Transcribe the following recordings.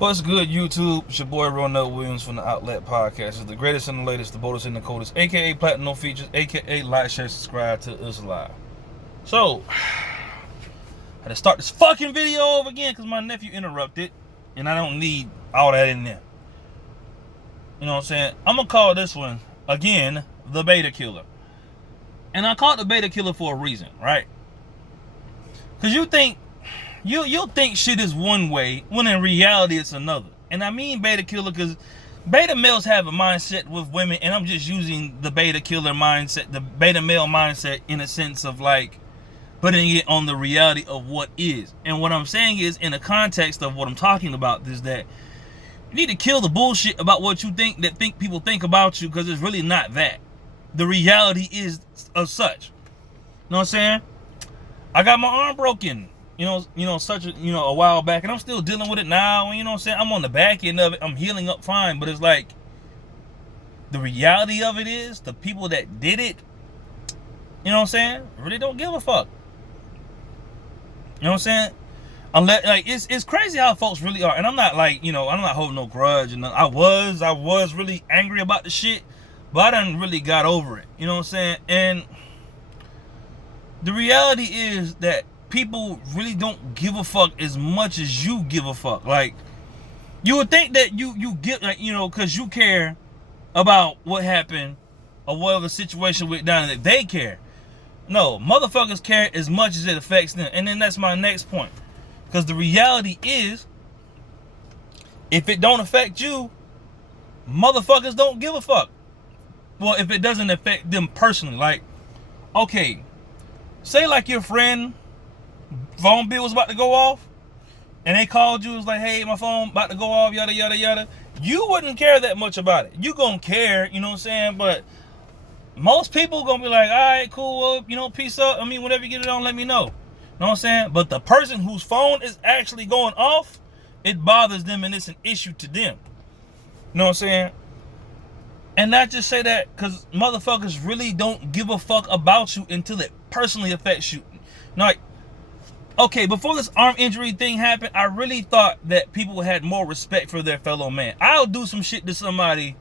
What's good, YouTube? It's your boy Ronell Williams from the Outlet Podcast. It's the greatest and the latest, the boldest and the coldest, aka Platinum No Features, aka like, share, subscribe to us live. So, I had to start this fucking video over again because my nephew interrupted, and I don't need all that in there. You know what I'm saying? I'm gonna call this one again the Beta Killer, and I call it the Beta Killer for a reason, right? Because you'll think shit is one way when in reality it's another. And I mean beta killer because beta males have a mindset with women, and I'm just using the beta killer mindset, the beta male mindset, in a sense of like putting it on the reality of what is. And what I'm saying is, in the context of what I'm talking about, is that you need to kill the bullshit about what you think people think about you, because it's really not that. The reality is of such. You know what I'm saying? I got my arm broken. A while back, and I'm still dealing with it now. You know what I'm saying? I'm on the back end of it. I'm healing up fine, but it's like the reality of it is the people that did it, you know what I'm saying, really don't give a fuck. You know what I'm saying? Unless, like, it's crazy how folks really are. And I'm not like, I'm not holding no grudge. And I was really angry about the shit, but I done really got over it. You know what I'm saying? And the reality is that people really don't give a fuck as much as you give a fuck. Like, you would think that you get, like, because you care about what happened or whatever situation went down, that they care. No, motherfuckers care as much as it affects them. And then that's my next point. Because the reality is, if it don't affect you, motherfuckers don't give a fuck. Well, if it doesn't affect them personally. Like, okay, say like your friend phone bill was about to go off, and they called you, was like, hey, my phone about to go off, yada yada yada. You wouldn't care that much about it. You gonna care, you know what I'm saying? But most people gonna be like, all right, cool, well, peace up. I mean, whenever you get it on, let me know. You know what I'm saying? But the person whose phone is actually going off, it bothers them, and it's an issue to them. You know what I'm saying? And not just say that because motherfuckers really don't give a fuck about you until it personally affects you. Like, okay, before this arm injury thing happened, I really thought that people had more respect for their fellow man. I'll do some shit to somebody,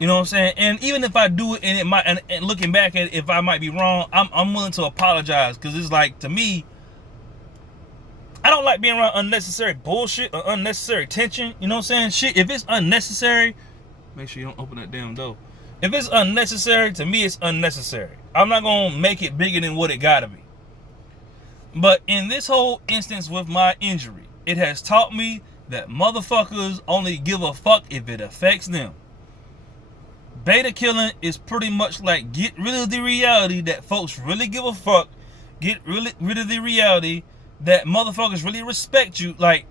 you know what I'm saying? And even if I do it, and it might, and looking back at it, if I might be wrong, I'm willing to apologize, because it's like, to me, I don't like being around unnecessary bullshit or unnecessary tension. You know what I'm saying? Shit, if it's unnecessary, make sure you don't open that damn door. If it's unnecessary, to me, it's unnecessary. I'm not gonna make it bigger than what it gotta be. But in this whole instance with my injury, it has taught me that motherfuckers only give a fuck if it affects them. Beta killing is pretty much like, get rid of the reality that folks really give a fuck. Get rid of the reality that motherfuckers really respect you. Like,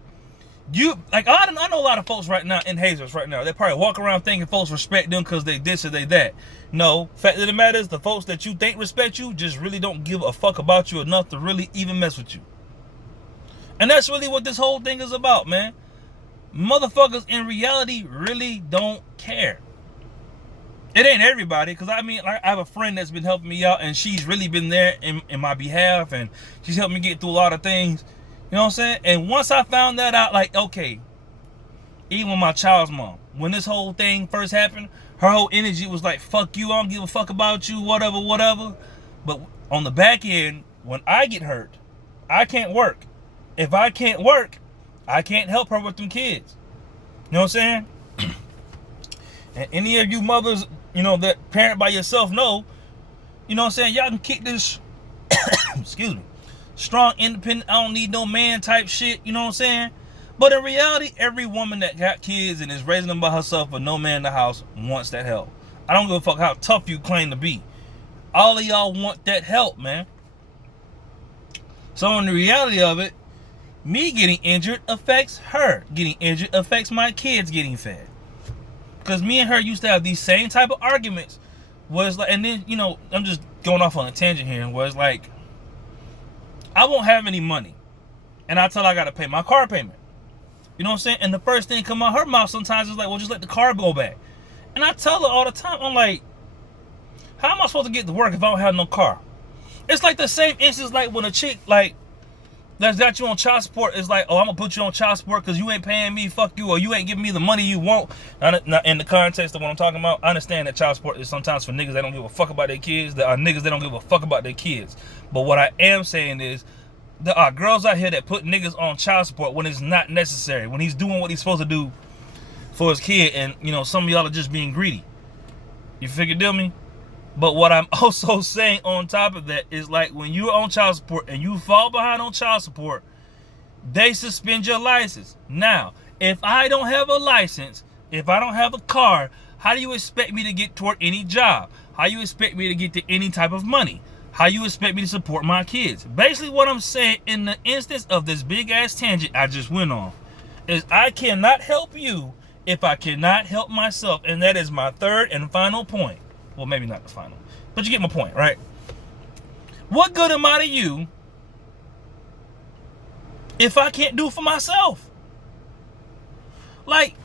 I know a lot of folks right now in Hazers right now, they probably walk around thinking folks respect them because they this or they that. No, fact of the matter is, the folks that you think respect you just really don't give a fuck about you enough to really even mess with you. And that's really what this whole thing is about, man. Motherfuckers in reality really don't care. It ain't everybody, because I have a friend that's been helping me out, and she's really been there in my behalf, and she's helped me get through a lot of things. You know what I'm saying? And once I found that out, like, okay, even my child's mom, when this whole thing first happened, her whole energy was like, fuck you, I don't give a fuck about you, whatever. But on the back end, when I get hurt, I can't work. If I can't work, I can't help her with them kids. You know what I'm saying? And any of you mothers, that parent by yourself know, you know what I'm saying, y'all can kick this, excuse me, strong, independent, I don't need no man type shit, you know what I'm saying? But in reality, every woman that got kids and is raising them by herself with no man in the house wants that help. I don't give a fuck how tough you claim to be. All of y'all want that help, man. So in the reality of it, me getting injured affects her. Getting injured affects my kids getting fed. Because me and her used to have these same type of arguments. Where it's like, and then, I'm just going off on a tangent here, where it's like, I won't have any money, and I tell her I gotta pay my car payment. You know what I'm saying? And the first thing come out her mouth sometimes is like, well, just let the car go back. And I tell her all the time, I'm like, how am I supposed to get to work if I don't have no car? It's like the same instance like when a chick, like, that's got you on child support is like, oh, I'm gonna put you on child support because you ain't paying me, fuck you, or you ain't giving me the money you want. Now, in the context of what I'm talking about, I understand that child support is sometimes for niggas that don't give a fuck about their kids. There are niggas that don't give a fuck about their kids. But what I am saying is, there are girls out here that put niggas on child support when it's not necessary, when he's doing what he's supposed to do for his kid, and you know, some of y'all are just being greedy. You figure me? But what I'm also saying on top of that is, like, when you're on child support and you fall behind on child support, they suspend your license. Now, if I don't have a license, if I don't have a car, how do you expect me to get toward any job? How do you expect me to get to any type of money? How do you expect me to support my kids? Basically what I'm saying in the instance of this big ass tangent I just went on is I cannot help you if I cannot help myself. And that is my third and final point. Well, maybe not the final, but you get my point, right? What good am I to you if I can't do for myself? Like,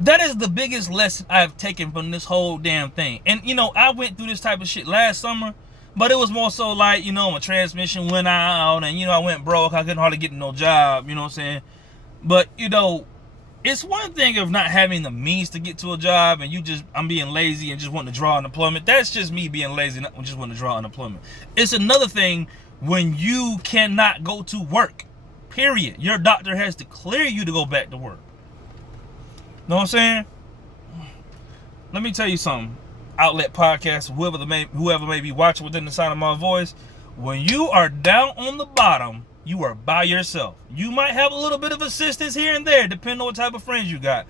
that is the biggest lesson I've taken from this whole damn thing. And, you know, I went through this type of shit last summer, but it was more so like, you know, my transmission went out and, you know, I went broke. I couldn't hardly get no job, you know what I'm saying? But, you know, it's one thing of not having the means to get to a job and I'm being lazy and just wanting to draw unemployment. That's just me being lazy, not just wanting to draw unemployment. It's another thing when you cannot go to work, period. Your doctor has to clear you to go back to work. Know what I'm saying? Let me tell you something. Outlet podcast, whoever may be watching within the sound of my voice, when you are down on the bottom, you are by yourself. You might have a little bit of assistance here and there, depending on what type of friends you got.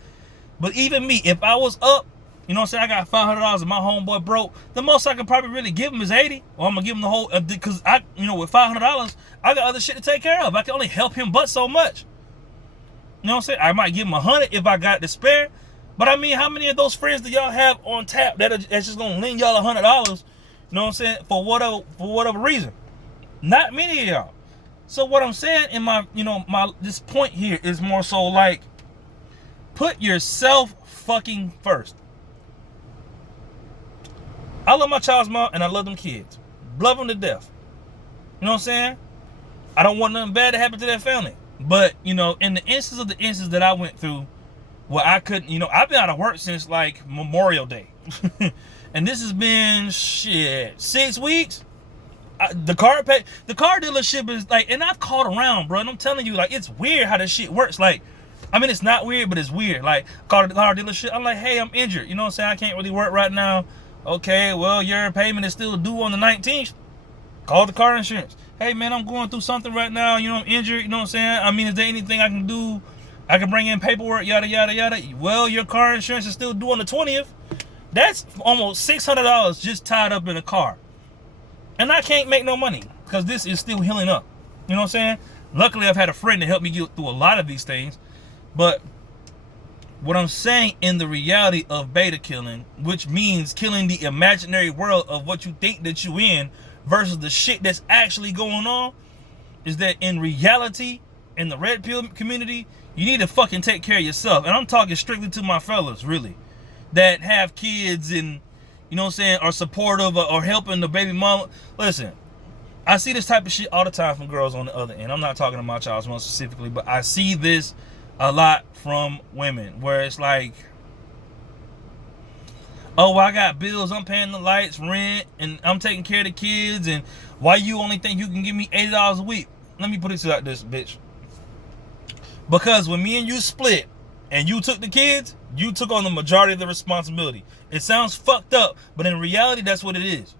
But even me, if I was up, you know what I'm saying, I got $500 and my homeboy broke, the most I could probably really give him is 80. Or I'm gonna give him the whole, because with $500, I got other shit to take care of. I can only help him but so much. You know what I'm saying? I might give him 100 if I got to spare. But I mean, how many of those friends do y'all have on tap that's just gonna lend y'all $100? You know what I'm saying? For whatever reason. Not many of y'all. So what I'm saying in this point here is more so like, put yourself fucking first. I love my child's mom and I love them kids. Love them to death. You know what I'm saying? I don't want nothing bad to happen to their family. But, you know, in the instance that I went through where I couldn't, you know, I've been out of work since like Memorial Day. And this has been 6 weeks. The car dealership is like, and I've called around, bro, and I'm telling you, like, it's weird how this shit works. Like, I mean, it's not weird, but it's weird. Like, called the car dealership, I'm like, hey, I'm injured. You know what I'm saying? I can't really work right now. Okay, well, your payment is still due on the 19th. Call the car insurance. Hey, man, I'm going through something right now. You know, I'm injured. You know what I'm saying? I mean, is there anything I can do? I can bring in paperwork, yada, yada, yada. Well, your car insurance is still due on the 20th. That's almost $600 just tied up in a car. And I can't make no money because this is still healing up. You know what I'm saying? Luckily, I've had a friend to help me get through a lot of these things. But what I'm saying in the reality of beta killing, which means killing the imaginary world of what you think that you in versus the shit that's actually going on, is that in reality, in the red pill community, you need to fucking take care of yourself. And I'm talking strictly to my fellas, really, that have kids and, you know what I'm saying, are supportive or helping the baby mama. Listen, I see this type of shit all the time from girls on the other end. I'm not talking to my child's mom specifically, but I see this a lot from women where it's like, oh, I got bills, I'm paying the lights, rent, and I'm taking care of the kids, and why you only think you can give me $80 a week? Let me put it like this, bitch. Because when me and you split and you took the kids, you took on the majority of the responsibility. It sounds fucked up, but in reality, that's what it is.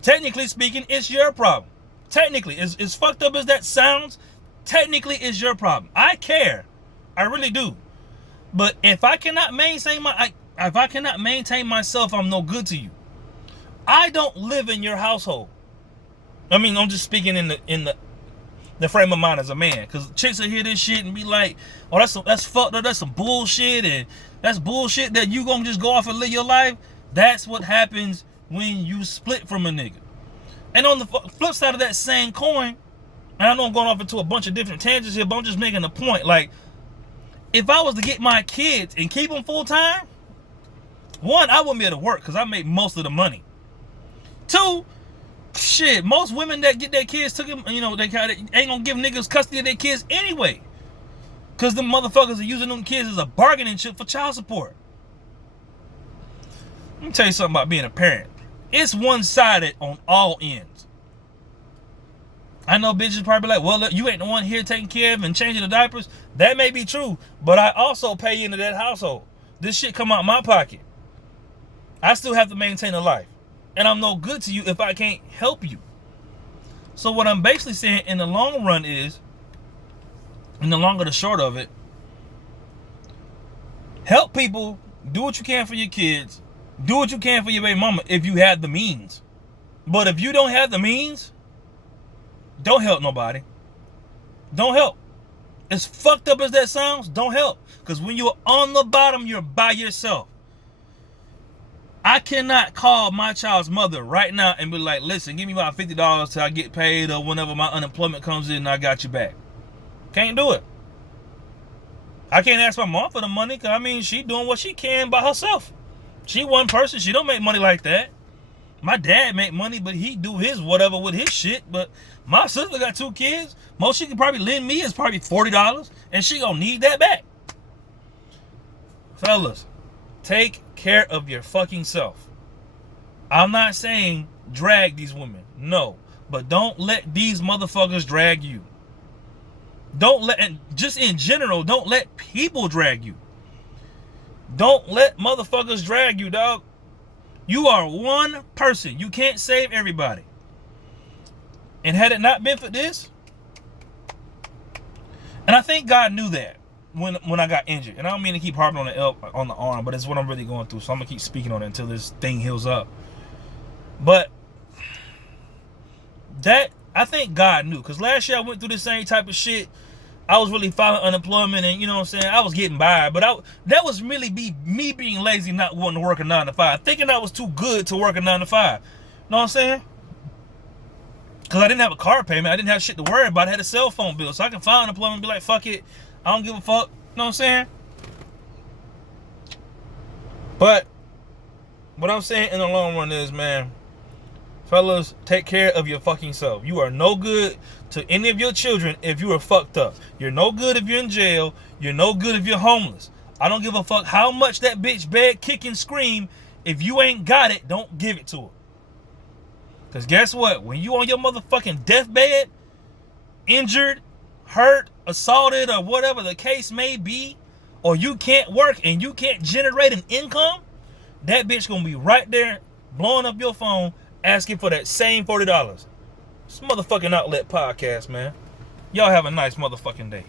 Technically speaking, it's your problem. Technically, as fucked up as that sounds, technically it's your problem. I care. I really do. But if I cannot maintain myself, I'm no good to you. I don't live in your household. I mean, I'm just speaking in the frame of mind as a man, because chicks will hear this shit and be like, oh, that's fucked up, that's some bullshit, and that's bullshit that you gonna just go off and live your life. That's what happens when you split from a nigga. And on the flip side of that same coin, and I know I'm going off into a bunch of different tangents here, but I'm just making a point. Like, if I was to get my kids and keep them full time, one, I wouldn't be able to work because I make most of the money. Two, Shit, most women that get their kids took them, they ain't gonna give niggas custody of their kids anyway. Cause the motherfuckers are using them kids as a bargaining chip for child support. Let me tell you something about being a parent. It's one-sided on all ends. I know bitches probably like, well, look, you ain't the one here taking care of and changing the diapers. That may be true, but I also pay into that household. This shit come out my pocket. I still have to maintain a life. And I'm no good to you if I can't help you. So what I'm basically saying in the long run is, in the longer the short of it, help people, do what you can for your kids, do what you can for your baby mama if you have the means. But if you don't have the means, don't help nobody. Don't help. As fucked up as that sounds, don't help. Because when you're on the bottom, you're by yourself. I cannot call my child's mother right now and be like, listen, give me about $50 till I get paid or whenever my unemployment comes in and I got you back. Can't do it. I can't ask my mom for the money because, I mean, she doing what she can by herself. She one person. She don't make money like that. My dad make money, but he do his whatever with his shit. But my sister got 2 kids. Most she can probably lend me is probably $40, and she gonna need that back. Fellas, take care of your fucking self. I'm not saying drag these women. No. But don't let these motherfuckers drag you. Don't let, and just in general, don't let people drag you. Don't let motherfuckers drag you, dog. You are one person. You can't save everybody. And had it not been for this, and I think God knew that when I got injured. And I don't mean to keep harping on the arm, but it's what I'm really going through. So I'm gonna keep speaking on it until this thing heals up. But that, I think God knew, because last year I went through the same type of shit. I was really filing unemployment, and you know what I'm saying, I was getting by, but that was really me being lazy, not wanting to work a 9 to 5, thinking I was too good to work a 9 to 5. You know what I'm saying? Because I didn't have a car payment, I didn't have shit to worry about. I had a cell phone bill, so I can file unemployment and be like, fuck it, I don't give a fuck. You know what I'm saying? But what I'm saying in the long run is, man, fellas, take care of your fucking self. You are no good to any of your children if you are fucked up. You're no good if you're in jail. You're no good if you're homeless. I don't give a fuck how much that bitch beg, kick, and scream. If you ain't got it, don't give it to her. Because guess what? When you on your motherfucking deathbed, injured, hurt, assaulted, or whatever the case may be, or you can't work and you can't generate an income, that bitch gonna be right there blowing up your phone asking for that same $40. It's Motherfucking Outlet Podcast, man. Y'all have a nice motherfucking day.